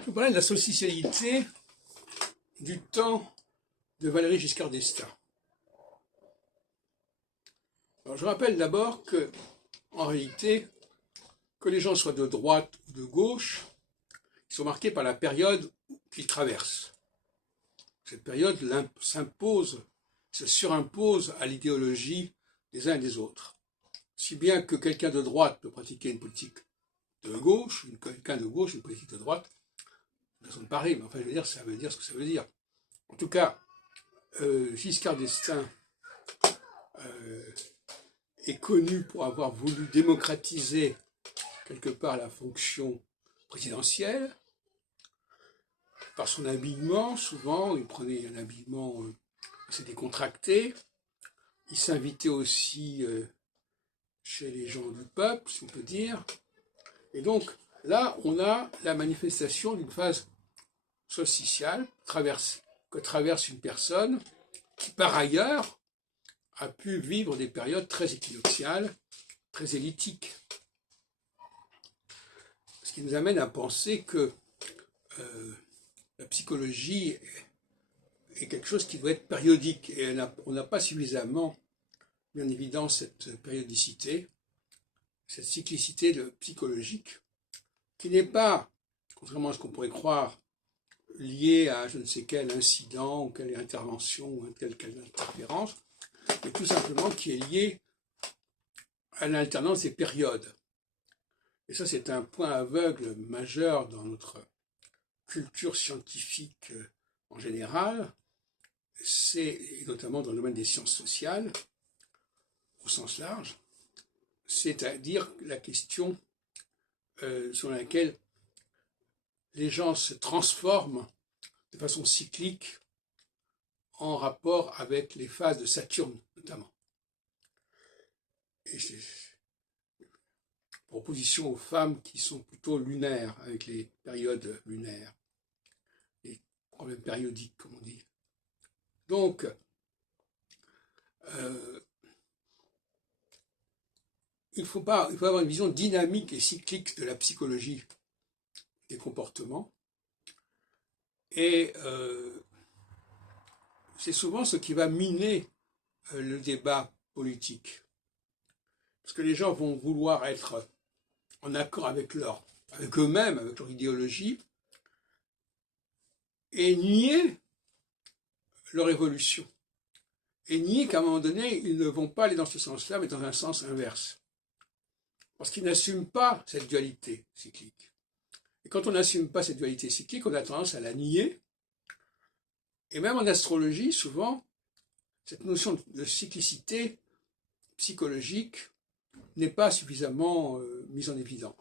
Je vous parlais de la socialité du temps de Valéry Giscard d'Estaing. Alors, je rappelle d'abord que, en réalité, que les gens soient de droite ou de gauche, ils sont marqués par la période qu'ils traversent. Cette période s'impose, se surimpose à l'idéologie des uns et des autres. Si bien que quelqu'un de droite peut pratiquer une politique de gauche, quelqu'un de gauche une politique de droite, de façon de pareil, mais enfin je veux dire, ça veut dire ce que ça veut dire. En tout cas, Giscard d'Estaing est connu pour avoir voulu démocratiser quelque part la fonction présidentielle, par son habillement, souvent, il prenait un habillement assez décontracté, il s'invitait aussi chez les gens du peuple, si on peut dire, et donc là, on a la manifestation d'une phase sociale que traverse une personne qui, par ailleurs, a pu vivre des périodes très équinoxiales, très ellitiques. Ce qui nous amène à penser que la psychologie est quelque chose qui doit être périodique, et on n'a pas suffisamment mis en évidence cette périodicité, cette cyclicité psychologique, qui n'est pas, contrairement à ce qu'on pourrait croire, liée à je ne sais quel incident, ou quelle intervention, ou quelle interférence, mais tout simplement qui est liée à l'alternance des périodes. Et ça, c'est un point aveugle majeur dans notre culture scientifique en général, et notamment dans le domaine des sciences sociales, au sens large, c'est-à-dire la question sur laquelle les gens se transforment de façon cyclique en rapport avec les phases de Saturne, notamment. Et c'est proposition aux femmes qui sont plutôt lunaires, avec les périodes lunaires, les problèmes périodiques, comme on dit. Donc, il faut avoir une vision dynamique et cyclique de la psychologie des comportements. Et c'est souvent ce qui va miner le débat politique. Parce que les gens vont vouloir être en accord avec eux-mêmes, avec leur idéologie, et nier leur évolution. Et nier qu'à un moment donné, ils ne vont pas aller dans ce sens-là, mais dans un sens inverse. Parce qu'ils n'assument pas cette dualité cyclique. Et quand on n'assume pas cette dualité cyclique, on a tendance à la nier. Et même en astrologie, souvent, cette notion de cyclicité psychologique n'est pas suffisamment mise en évidence.